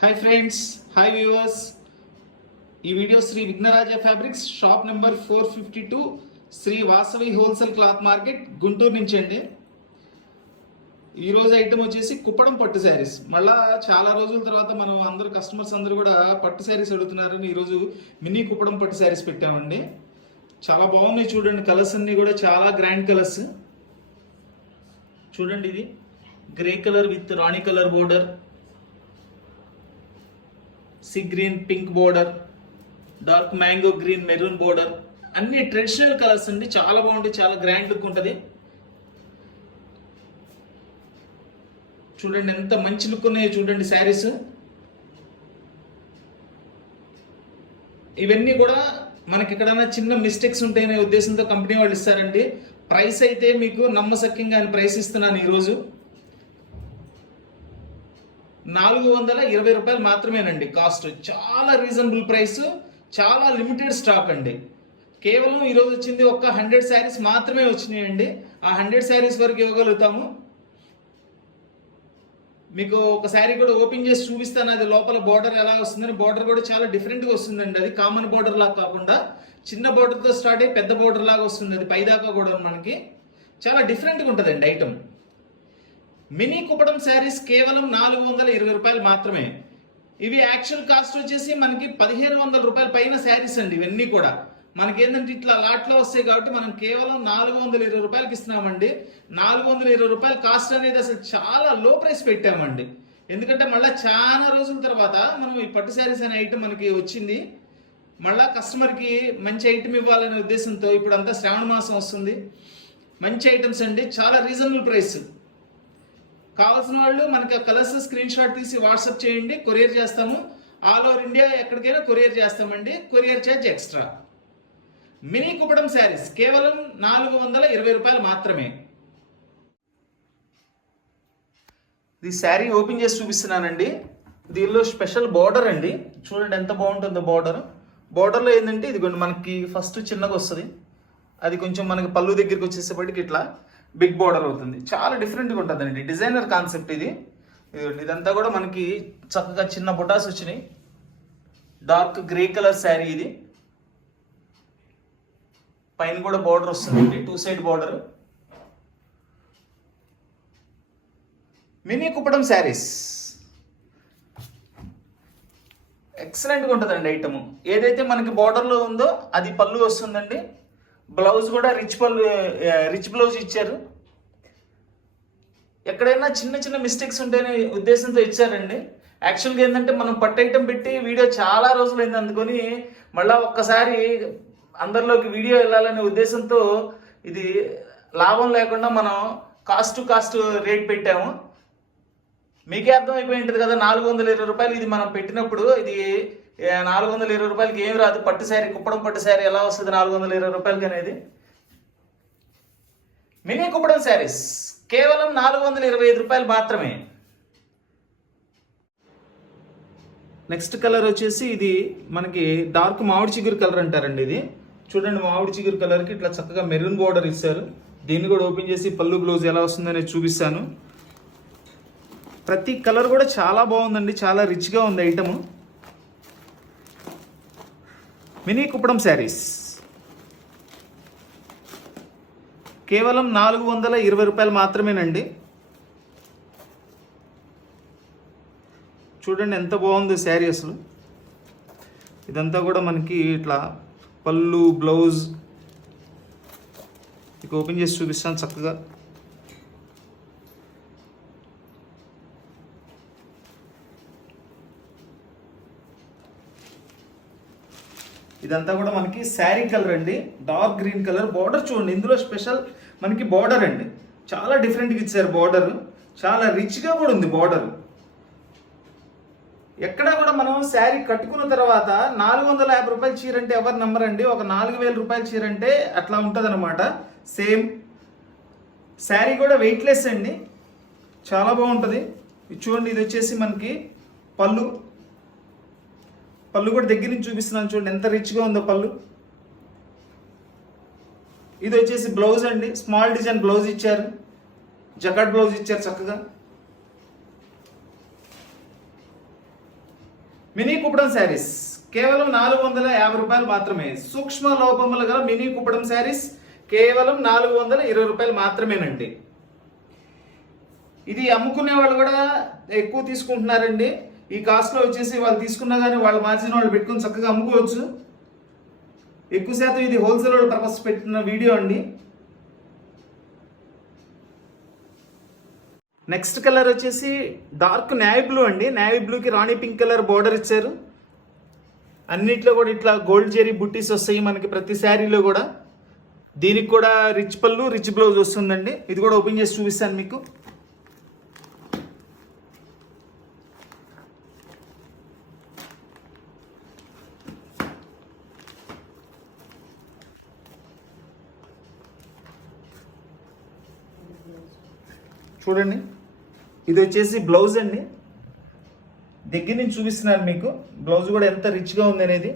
Hi friends, hi viewers. ఈ video Shri Vighnaraja fabrics shop number 452 Shri Vasavi wholesale cloth market Guntur నుంచి అండి. ఈరోజు ఐటమ్ వచ్చేసి కుప్పడం పట్టు శారీస్. మళ్ళా చాలా రోజుల తర్వాత మనం అందరూ కస్టమర్స్ అందరూ కూడా పట్టు శారీస్ అడుగుతున్నారని ఈరోజు మినీ కుప్పడం పట్టు శారీస్ పెట్టామండి. చాలా బాగున్నాయి చూడండి, కలర్స్ అన్నీ కూడా చాలా గ్రాండ్ కలర్స్ చూడండి. ఇది grey colour with Rani colour border, sea green pink border, dark mango green maroon border, అన్ని ట్రెడిషనల్ కలర్స్ అండి. చాలా బాగుంటాయి, చాలా గ్రాండ్ లుక్ ఉంటుంది. చూడండి ఎంత మంచి లుక్ ఉన్నాయో చూడండి శారీస్. ఇవన్నీ కూడా మనకి ఎక్కడైనా చిన్న మిస్టేక్స్ ఉంటాయనే ఉద్దేశంతో కంపెనీ వాళ్ళు ఇస్తారండి. ప్రైస్ అయితే మీకు నమ్మశక్యంగా ఆయన ప్రైస్ ఇస్తున్నాను. ఈరోజు 420 రూపాయలు మాత్రమేనండి కాస్ట్. చాలా రీజనబుల్ ప్రైస్, చాలా లిమిటెడ్ స్టాక్ అండి. కేవలం ఈరోజు వచ్చింది ఒక 100 శారీస్ మాత్రమే వచ్చినాయండి. ఆ 100 శారీస్ వరకు ఇవ్వగలుగుతాము. మీకు ఒక శారీ కూడా ఓపెన్ చేసి చూపిస్తాను. అది లోపల బార్డర్ ఎలా వస్తుందని. బార్డర్ కూడా చాలా డిఫరెంట్గా వస్తుందండి. అది కామన్ బార్డర్ లాగా కాకుండా చిన్న బార్డర్తో స్టార్ట్ అయ్యి పెద్ద బార్డర్ లాగా వస్తుంది. అది పైదాకా కూడా మనకి చాలా డిఫరెంట్గా ఉంటుందండి ఐటమ్. మినీ కుప్పడం శారీస్ కేవలం 420 రూపాయలు మాత్రమే. ఇవి యాక్చువల్ కాస్ట్ వచ్చేసి మనకి 1500 రూపాయల పైన శారీస్ అండి. ఇవన్నీ కూడా మనకి ఏంటంటే ఇట్లా లాట్లో వస్తాయి కాబట్టి మనం కేవలం 420 రూపాయలకి ఇస్తున్నామండి. 420 రూపాయల కాస్ట్ అనేది అసలు చాలా లో ప్రైస్ పెట్టామండి. ఎందుకంటే మళ్ళీ చాలా రోజుల తర్వాత మనం ఈ పట్టు శారీస్ అనే ఐటమ్ మనకి వచ్చింది. మళ్ళీ కస్టమర్కి మంచి ఐటమ్ ఇవ్వాలనే ఉద్దేశంతో ఇప్పుడు అంతా శ్రావణ మాసం వస్తుంది. మంచి ఐటమ్స్ అండి, చాలా రీజనబుల్ ప్రైస్. కావాల్సిన వాళ్ళు మనకి కలర్స్ స్క్రీన్ షాట్ తీసి వాట్సాప్ చేయండి, కొరియర్ చేస్తాము. ఆల్ ఓవర్ ఇండియా ఎక్కడికైనా కొరియర్ చేస్తామండి. Courier charge extra. Mini Kuppadam saris కేవలం 420 రూపాయలు మాత్రమే. ఈ శారీ ఓపెన్ చేసి చూపిస్తున్నానండి. దీనిలో స్పెషల్ బార్డర్ అండి. చూడండి ఎంత బాగుంటుందో బార్డర్. బార్డర్లో ఏంటంటే ఇదిగోండి మనకి ఫస్ట్ చిన్నగా వస్తుంది. అది కొంచెం మనకి పళ్ళు దగ్గరికి వచ్చేసేపటికి ఇట్లా బిగ్ బార్డర్ అవుతుంది. చాలా డిఫరెంట్గా ఉంటుందండి. డిజైనర్ కాన్సెప్ట్ ఇది. ఇదంతా కూడా మనకి చక్కగా చిన్న బుటాస్ వచ్చినాయి. డార్క్ గ్రే కలర్ శారీ ఇది. పైన కూడా బార్డర్ వస్తుందండి, 2 side border. Mini Kuppadam saris ఎక్సలెంట్గా ఉంటుందండి ఐటమ్. ఏదైతే మనకి బార్డర్లో ఉందో అది పళ్ళు వస్తుందండి. బ్లౌజ్ కూడా రిచ్ బ్లౌజ్ ఇచ్చారు. ఎక్కడైనా చిన్న చిన్న మిస్టేక్స్ ఉంటేనే ఉద్దేశంతో ఇచ్చారండి. యాక్చువల్గా ఏంటంటే మనం పట్టు ఐటమ్ పెట్టి వీడియో చాలా రోజులైంది, అందుకొని మళ్ళీ ఒక్కసారి అందరిలోకి వీడియో వెళ్ళాలనే ఉద్దేశంతో ఇది లాభం లేకుండా మనం కాస్ట్ రేట్ పెట్టాము. మీకే అర్థమైపోయి ఉంటుంది కదా 420 రూపాయలు. ఇది మనం పెట్టినప్పుడు ఇది 420 రూపాయలకి ఏమి రాదు. పట్టు శారీ, కుప్పడం పట్టు శారీ ఎలా వస్తుంది 420 రూపాయలకి అనేది. మినీ కుప్పడం శారీస్ కేవలం 425 రూపాయలు మాత్రమే. నెక్స్ట్ కలర్ వచ్చేసి ఇది మనకి డార్క్ మామిడి చిగురు కలర్ అంటారండి. ఇది చూడండి, మామిడి చిగురు కలర్కి ఇట్లా చక్కగా మెరూన్ బార్డర్ ఇస్తారు. దీన్ని కూడా ఓపెన్ చేసి పళ్ళు బ్లౌజ్ ఎలా వస్తుందనేది చూపిస్తాను. ప్రతి కలర్ కూడా చాలా బాగుందండి, చాలా రిచ్గా ఉంది ఐటమ్. మినీ కుప్పడం శారీస్ కేవలం 420 రూపాయలు మాత్రమేనండి. చూడండి ఎంత బాగుంది శారీ అసలు. ఇదంతా కూడా మనకి ఇట్లా పళ్ళు బ్లౌజ్ ఇక ఓపెన్ చేసి చూపిస్తాను చక్కగా. ఇదంతా కూడా మనకి శారీ కలర్ అండి, డార్క్ గ్రీన్ కలర్. బార్డర్ చూడండి, ఇందులో స్పెషల్ మనకి బార్డర్ అండి. చాలా డిఫరెంట్గా ఇచ్చారు బార్డర్. చాలా రిచ్గా కూడా ఉంది బార్డర్. ఎక్కడ కూడా మనం శారీ కట్టుకున్న తర్వాత 450 రూపాయల చీర అంటే ఎవరు నమ్మరండి. ఒక 4000 రూపాయల చీర అంటే అట్లా ఉంటుంది అనమాట. సేమ్ శారీ కూడా వెయిట్లెస్ అండి, చాలా బాగుంటుంది. చూడండి, ఇది వచ్చేసి మనకి పళ్ళు కూడా దగ్గర నుంచి చూపిస్తున్నాను. చూడండి ఎంత రిచ్గా ఉందో పళ్ళు. ఇది వచ్చేసి బ్లౌజ్ అండి. స్మాల్ డిజైన్ బ్లౌజ్ ఇచ్చారు, జకాట్ బ్లౌజ్ ఇచ్చారు చక్కగా. మినీ కుప్పడం శారీస్ కేవలం 450 రూపాయలు మాత్రమే. సూక్ష్మ లోపములు గల మినీ కుప్పడం శారీస్ కేవలం 420 రూపాయలు మాత్రమేనండి. ఇది అమ్ముకునే వాళ్ళు కూడా ఎక్కువ తీసుకుంటున్నారండి. ఈ కాస్ట్లో వచ్చేసి వాళ్ళు తీసుకున్నా కానీ వాళ్ళ మార్జిన్ వాళ్ళు పెట్టుకుని చక్కగా అమ్ముకోవచ్చు. ఎక్కువ శాతం ఇది హోల్సేల్ పర్పస్ పెట్టిన వీడియో అండి. నెక్స్ట్ కలర్ వచ్చేసి డార్క్ నేవీ బ్లూ అండి. నేవీ బ్లూకి రాణి పింక్ కలర్ బార్డర్ ఇచ్చారు. అన్నిట్లో కూడా ఇట్లా గోల్డ్ జెరీ బుట్టీస్ వస్తాయి మనకి ప్రతి శారీలో కూడా. దీనికి కూడా రిచ్ పళ్ళు రిచ్ బ్లౌజ్ వస్తుందండి. ఇది కూడా ఓపెన్ చేసి చూపిస్తాను మీకు. చూడండి, ఇది వచ్చేసి బ్లౌజ్ అండి. దగ్గర నుంచి చూపిస్తున్నాను మీకు. బ్లౌజ్ కూడా ఎంత రిచ్గా ఉంది అనేది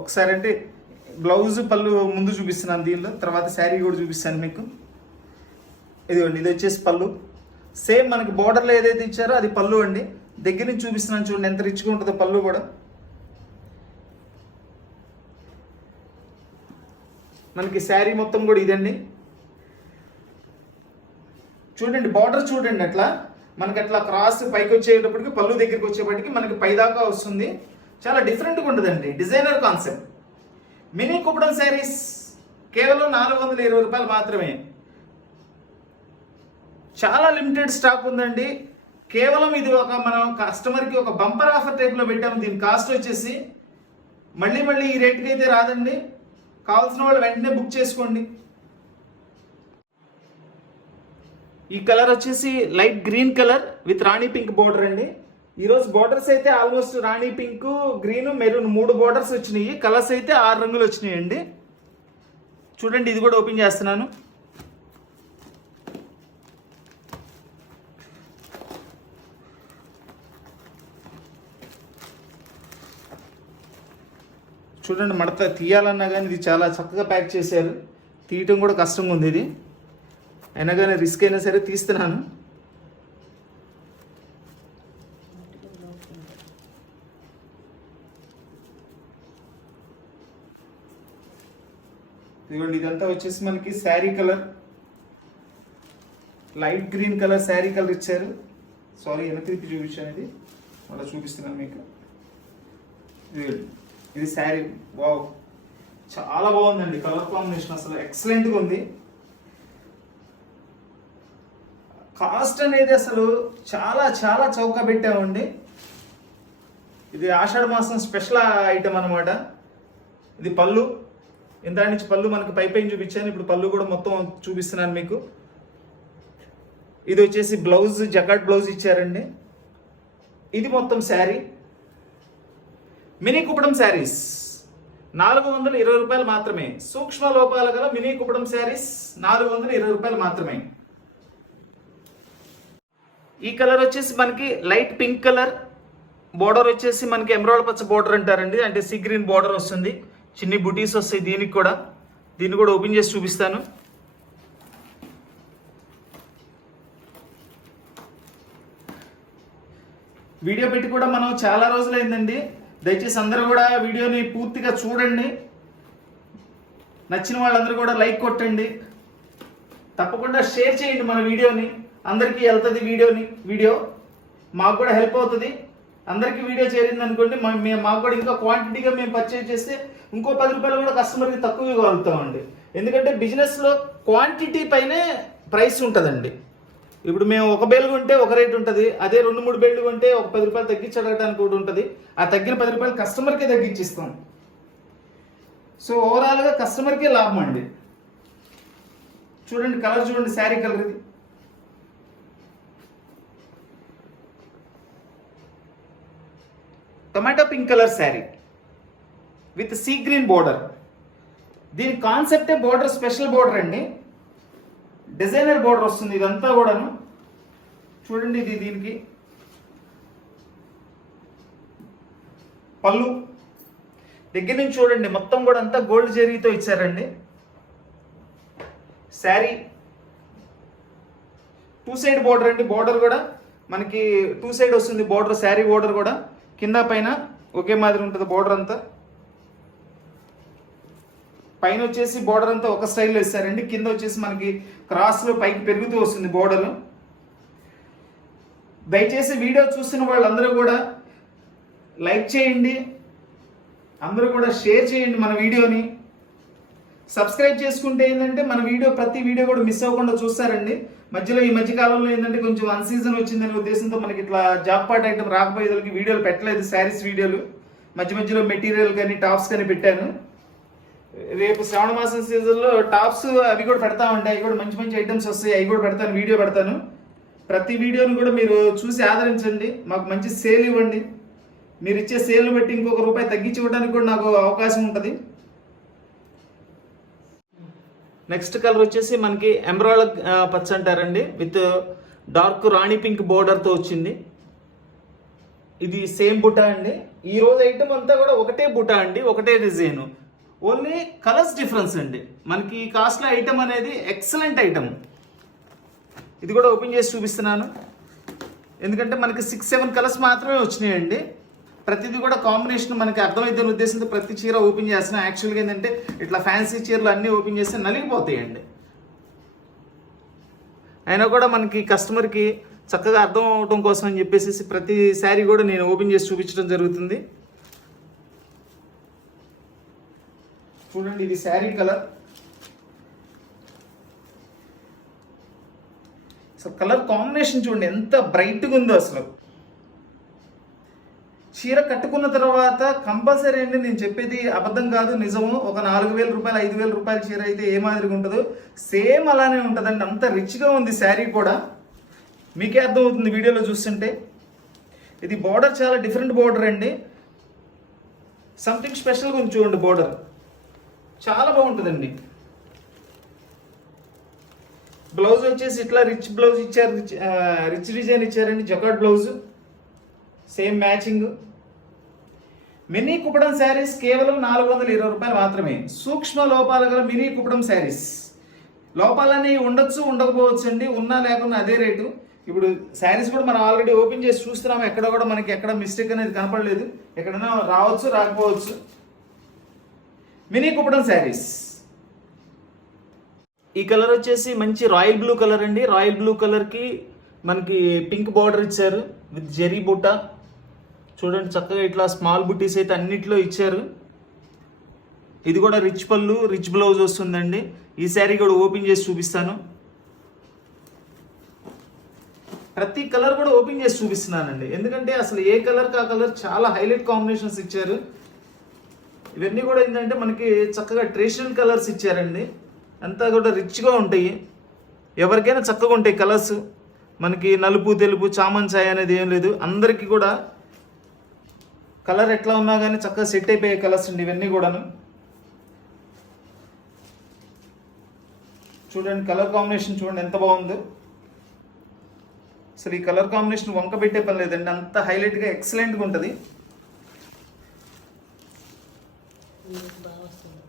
ఒకసారి అంటే బ్లౌజ్ పళ్ళు ముందు చూపిస్తున్నాను, దీనిలో తర్వాత శారీ కూడా చూపిస్తాను మీకు. ఇదిగోండి, ఇది వచ్చేసి పళ్ళు. సేమ్ మనకి బోర్డర్లో ఏదైతే ఇచ్చారో అది పళ్ళు అండి. దగ్గర నుంచి చూపిస్తున్నాను చూడండి ఎంత రిచ్గా ఉంటుందో పళ్ళు కూడా. మనకి శారీ మొత్తం కూడా ఇదండి. చూడండి బార్డర్ చూడండి, అట్లా మనకి అట్లా క్రాస్ పైకి వచ్చేటప్పటికి పళ్ళు దగ్గరికి వచ్చేప్పటికి మనకి పైదాకా వస్తుంది. చాలా డిఫరెంట్గా ఉంటుందండి, designer concept. Mini Kuppadam saris కేవలం 420 రూపాయలు మాత్రమే. చాలా లిమిటెడ్ స్టాక్ ఉందండి. కేవలం ఇది ఒక మనం కస్టమర్కి ఒక బంపర్ ఆఫర్ టైప్లో పెట్టాము. దీని కాస్ట్ వచ్చేసి మళ్ళీ ఈ రేట్కి అయితే రాదండి. కావాల్సిన వాళ్ళు వెంటనే బుక్ చేసుకోండి. ఈ కలర్ వచ్చేసి light green colour with Rani pink border అండి. ఈరోజు బోర్డర్స్ అయితే ఆల్మోస్ట్ రాణి పింక్, గ్రీన్, మెరూన్ 3 బోర్డర్స్ వచ్చినాయి. కలర్స్ అయితే 6 రంగులు వచ్చినాయండి. చూడండి, ఇది కూడా ఓపెన్ చేస్తున్నాను. చూడండి, మడత తీయాలన్నా కానీ ఇది చాలా చక్కగా ప్యాక్ చేశారు. తీయటం కూడా కష్టంగా ఉంది. ఇది అయినా కానీ రిస్క్ అయినా సరే తీస్తున్నాను. ఇదిగోండి, ఇదంతా వచ్చేసి మనకి sari colour light green colour sari colour ఇచ్చారు. సారీ, వెనక్కి తిప్పి చూపించాను. ఇది మళ్ళీ చూపిస్తున్నాను మీకు. ఇది శారీ. వావ్, చాలా బాగుందండి కలర్ కాంబినేషన్, అసలు ఎక్సలెంట్గా ఉంది. కాస్ట్ అనేది అసలు చాలా చాలా చౌక పెట్టామండి. ఇది ఆషాఢ మాసం స్పెషల్ ఐటమ్ అనమాట. ఇది పళ్ళు, ఇంత నుంచి పళ్ళు మనకి పైన చూపించాను. ఇప్పుడు పళ్ళు కూడా మొత్తం చూపిస్తున్నాను మీకు. ఇది వచ్చేసి బ్లౌజ్, జకాట్ బ్లౌజ్ ఇచ్చారండి. ఇది మొత్తం శారీ. మినీ కుప్పడం శారీస్ 420 రూపాయలు మాత్రమే. సూక్ష్మ లోపాలు గల మినీ కుప్పడం శారీస్ 420 రూపాయలు మాత్రమే. ఈ కలర్ వచ్చేసి మనకి లైట్ పింక్ కలర్, బోర్డర్ వచ్చేసి మనకి ఎమరాల్డ్ పచ్చ బోర్డర్ అంటారండి. అంటే సీ గ్రీన్ బోర్డర్ వస్తుంది, చిన్ని బుటీస్ వస్తాయి దీనికి కూడా. దీన్ని కూడా ఓపెన్ చేసి చూపిస్తాను. వీడియో పెట్టి కూడా మనం చాలా రోజులైందండి. దయచేసి అందరూ కూడా వీడియోని పూర్తిగా చూడండి. నచ్చిన వాళ్ళందరూ కూడా లైక్ కొట్టండి. తప్పకుండా షేర్ చేయండి మన వీడియోని. అందరికీ వెళ్తుంది వీడియో మాకు కూడా హెల్ప్ అవుతుంది. అందరికీ వీడియో చేరింది అనుకోండి, మాకు కూడా ఇంకా క్వాంటిటీగా మేము పర్చేజ్ చేస్తే ఇంకో 10 రూపాయలు కూడా కస్టమర్కి తక్కువ ఇవ్వగలుగుతామండి. ఎందుకంటే బిజినెస్లో క్వాంటిటీ పైనే ప్రైస్ ఉంటుందండి. ఇప్పుడు మేము ఒక బేలు కొంటే ఒక రేట్ ఉంటుంది, అదే 2-3 బేళ్ళు కొంటే ఒక 10 రూపాయలు తగ్గించి అడగడానికి కూడా ఉంటుంది. ఆ తగ్గిన 10 రూపాయలు కస్టమర్కే తగ్గించిస్తాం. సో ఓవరాల్గా కస్టమర్కే లాభం అండి. చూడండి కలర్, చూడండి శారీ కలర్. ఇది tomato pink colour sari with sea green border. దీని కాన్సెప్టే బోర్డర్ స్పెషల్ బోర్డర్ అండి. డిజైనర్ బోర్డర్ వస్తుంది ఇదంతా కూడాను. చూడండి, ఇది దీనికి పళ్ళు. దగ్గర నుంచి చూడండి, మొత్తం కూడా అంతా గోల్డ్ జరీతో ఇచ్చారండి. శారీ 2 సైడ్ బోర్డర్ అండి. బోర్డర్ కూడా మనకి 2 సైడ్ వస్తుంది బోర్డర్, శారీ బోర్డర్ కూడా కింద పైన ఒకే మాదిరి ఉంటుంది బోర్డర్ అంతా. పైన వచ్చేసి బోర్డర్ అంతా ఒక స్టైల్లో ఇస్తారండి, కింద వచ్చేసి మనకి క్రాస్లో పైకి పెరుగుతూ వస్తుంది బోర్డర్. దయచేసి వీడియో చూస్తున్న వాళ్ళందరూ కూడా లైక్ చేయండి, అందరూ కూడా షేర్ చేయండి మన వీడియోని. సబ్స్క్రైబ్ చేసుకుంటే ఏంటంటే మన ప్రతి వీడియో కూడా మిస్ అవ్వకుండా చూస్తారండి. మధ్యలో ఈ మధ్య కాలంలో ఏంటంటే కొంచెం అన్ సీజన్ వచ్చిందనే ఉద్దేశంతో మనకి ఇట్లా జాబ్ పార్ట్ ఐటమ్ రాకపోయేదానికి వీడియోలు పెట్టలేదు, శారీస్ వీడియోలు. మధ్యలో మెటీరియల్ కానీ టాప్స్ కానీ పెట్టాను. రేపు శ్రావణ మాసం సీజన్లో టాప్స్ అవి కూడా పెడతా ఉంటాయి, అవి కూడా మంచి ఐటమ్స్ వస్తాయి, అవి కూడా పెడతాను, వీడియో పెడతాను. ప్రతి వీడియోని కూడా మీరు చూసి ఆదరించండి, మాకు మంచి సేల్ ఇవ్వండి. మీరు ఇచ్చే సేల్ని బట్టి ఇంకొక రూపాయి తగ్గించి ఇవ్వడానికి కూడా నాకు అవకాశం ఉంటుంది. నెక్స్ట్ కలర్ వచ్చేసి మనకి ఎమరాల్డ్ పచ్చ అంటారండి, విత్ డార్క్ రాణి పింక్ బోర్డర్తో వచ్చింది. ఇది సేమ్ బుటా అండి. ఈ రోజు ఐటమ్ అంతా కూడా ఒకటే బుటా అండి, ఒకటే డిజైన్, ఓన్లీ కలర్స్ డిఫరెన్స్ అండి. మనకి కాస్ట్లీ ఐటమ్ అనేది ఎక్సలెంట్ ఐటమ్. ఇది కూడా ఓపెన్ చేసి చూపిస్తున్నాను, ఎందుకంటే మనకి 6-7 కలర్స్ మాత్రమే వచ్చినాయండి. ప్రతిదీ కూడా కాంబినేషన్ మనకి అర్థమైతే ఉద్దేశంతో ప్రతి చీర ఓపెన్ చేస్తున్నా. యాక్చువల్గా ఏంటంటే ఇట్లా ఫ్యాన్సీ చీరలు అన్నీ ఓపెన్ చేస్తే నలిగిపోతాయండి. అయినా కూడా మనకి కస్టమర్కి చక్కగా అర్థం అవడం కోసం అని చెప్పేసి ప్రతి శారీ కూడా నేను ఓపెన్ చేసి చూపించడం జరుగుతుంది. చూడండి, ఇది శారీ కలర్. అసలు కలర్ కాంబినేషన్ చూడండి ఎంత బ్రైట్గా ఉందో. అసలు చీర కట్టుకున్న తర్వాత కంపల్సరీ అండి, నేను చెప్పేది అబద్ధం కాదు, నిజము. ఒక 4,000 రూపాయలు 5,000 రూపాయల చీర అయితే ఏ మాదిరిగా ఉంటుందో సేమ్ అలానే ఉంటుందండి. అంత రిచ్గా ఉంది శారీ కూడా, మీకే అర్థమవుతుంది వీడియోలో చూస్తుంటే. ఇది బార్డర్ చాలా డిఫరెంట్ బార్డర్ అండి, సంథింగ్ స్పెషల్గా ఉంది చూడండి. బార్డర్ చాలా బాగుంటుందండి. బ్లౌజ్ వచ్చేసి ఇట్లా రిచ్ బ్లౌజ్ ఇచ్చారు, రిచ్ డిజైన్ ఇచ్చారండి. జకాట్ blouse same matching. Mini Kuppadam saris కేవలం 420 రూపాయలు మాత్రమే. సూక్ష్మ లోపాలు గల మినీ కుప్పడం శారీస్. లోపాలని ఉండొచ్చు, ఉండకపోవచ్చు అండి, ఉన్నా లేకున్నా అదే రేటు. ఇప్పుడు శారీస్ కూడా మనం ఆల్రెడీ ఓపెన్ చేసి చూస్తున్నాము, ఎక్కడ కూడా మనకి ఎక్కడ మిస్టేక్ అనేది కనపడలేదు. ఎక్కడైనా రావచ్చు, రాకపోవచ్చు. మినీ కుప్పడం శారీస్. ఈ కలర్ వచ్చేసి మంచి రాయల్ బ్లూ కలర్ అండి. రాయల్ బ్లూ కలర్కి మనకి పింక్ బార్డర్ ఇచ్చారు విత్ జెరీ బుట్ట. చూడండి చక్కగా ఇట్లా స్మాల్ బుట్టీస్ అయితే అన్నిట్లో ఇచ్చారు. ఇది కూడా రిచ్ పళ్ళు, రిచ్ బ్లౌజ్ వస్తుందండి. ఈ శారీ కూడా ఓపెన్ చేసి చూపిస్తాను. ప్రతి కలర్ కూడా ఓపెన్ చేసి చూపిస్తున్నానండి, ఎందుకంటే అసలు ఏ కలర్ ఆ కలర్ చాలా హైలైట్ కాంబినేషన్స్ ఇచ్చారు. ఇవన్నీ కూడా ఏంటంటే మనకి చక్కగా ట్రెడిషనల్ కలర్స్ ఇచ్చారండి, అంతా కూడా రిచ్గా ఉంటాయి. ఎవరికైనా చక్కగా ఉంటాయి కలర్స్. మనకి నలుపు తెలుపు చామన్ ఛాయ్ అనేది ఏం లేదు, అందరికీ కూడా కలర్ ఎట్లా ఉన్నా కానీ చక్కగా సెట్ అయిపోయే కలర్స్ అండి ఇవన్నీ కూడాను. చూడండి కలర్ కాంబినేషన్ చూడండి ఎంత బాగుందో. అసలు ఈ కలర్ కాంబినేషన్ వంక పెట్టే పని లేదండి, అంత హైలైట్గా ఎక్సలెంట్గా ఉంటుంది.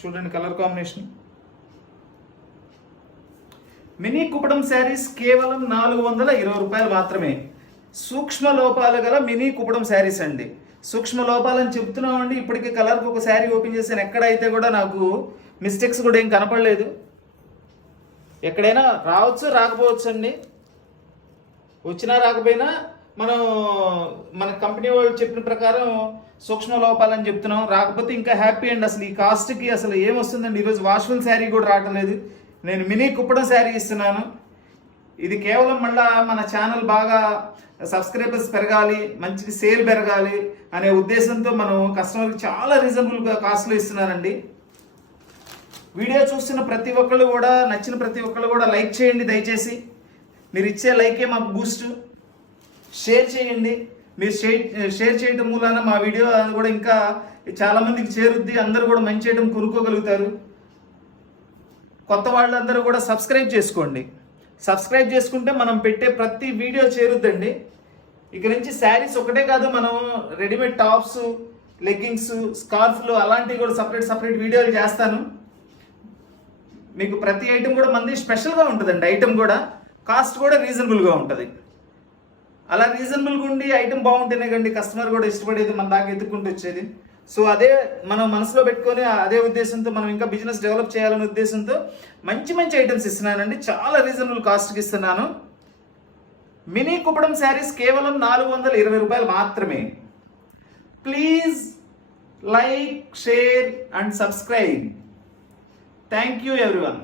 చూడండి colour combination. Mini Kuppadam saris కేవలం 420 రూపాయలు మాత్రమే. సూక్ష్మ లోపాలు గల మినీ కుప్పడం శారీస్ అండి. సూక్ష్మ లోపాలని చెప్తున్నామండి. ఇప్పటికే కలర్కి ఒక శారీ ఓపెన్ చేశాను, ఎక్కడైతే కూడా నాకు మిస్టేక్స్ కూడా ఏం కనపడలేదు. ఎక్కడైనా రావచ్చు, రాకపోవచ్చు అండి. వచ్చినా రాకపోయినా మన కంపెనీ వాళ్ళు చెప్పిన ప్రకారం సూక్ష్మ లోపాలని చెప్తున్నాం. రాకపోతే ఇంకా హ్యాపీ అండి. అసలు ఈ కాస్ట్కి అసలు ఏమొస్తుందండి. ఈరోజు వాష్ఫుల్ శారీ కూడా రావట్లేదు, నేను మినీ కుప్పడం శారీ ఇస్తున్నాను. ఇది కేవలం మళ్ళా మన ఛానల్ బాగా సబ్స్క్రైబర్స్ పెరగాలి, మంచి సేల్ పెరగాలి అనే ఉద్దేశంతో మనం కస్టమర్కి చాలా రీజనబుల్గా కాస్ట్లో ఇస్తున్నానండి. వీడియో చూస్తున్న ప్రతి ఒక్కళ్ళు కూడా, నచ్చిన ప్రతి ఒక్కళ్ళు కూడా లైక్ చేయండి దయచేసి. మీరు ఇచ్చే లైకే మాకు బూస్ట్. షేర్ చేయండి. మీరు షేర్ చేయడం మూలాన మా వీడియో కూడా ఇంకా చాలామందికి చేరుద్ది, అందరూ కూడా మంచి ఐటమ్ కొనుక్కోగలుగుతారు. కొత్త వాళ్ళందరూ కూడా సబ్స్క్రైబ్ చేసుకోండి. సబ్స్క్రైబ్ చేసుకుంటే మనం పెట్టే ప్రతి వీడియో చేరుద్దండి. ఇక నుంచి శారీస్ ఒకటే కాదు, మనం రెడీమేడ్ టాప్స్, లెగ్గింగ్స్, స్కార్ఫ్లు అలాంటివి కూడా సపరేట్ వీడియోలు చేస్తాను. మీకు ప్రతి ఐటెం కూడా మంది స్పెషల్గా ఉంటుందండి. ఐటెం కూడా కాస్ట్ కూడా రీజనబుల్గా ఉంటుంది. అలా రీజనబుల్గా ఉండి ఐటమ్ బాగుంటేనే కండి కస్టమర్ కూడా ఇష్టపడేది, మన దాకా ఎత్తుకుంటూ వచ్చేది. సో అదే మనం మనసులో పెట్టుకొని అదే ఉద్దేశంతో మనం ఇంకా బిజినెస్ డెవలప్ చేయాలనే ఉద్దేశంతో మంచి మంచి ఐటమ్స్ ఇస్తున్నానండి. చాలా రీజనబుల్ కాస్ట్కి ఇస్తున్నాను. మినీ కుప్పడం శారీస్ కేవలం 420 రూపాయలు మాత్రమే. Please like, share and subscribe. Thank you everyone.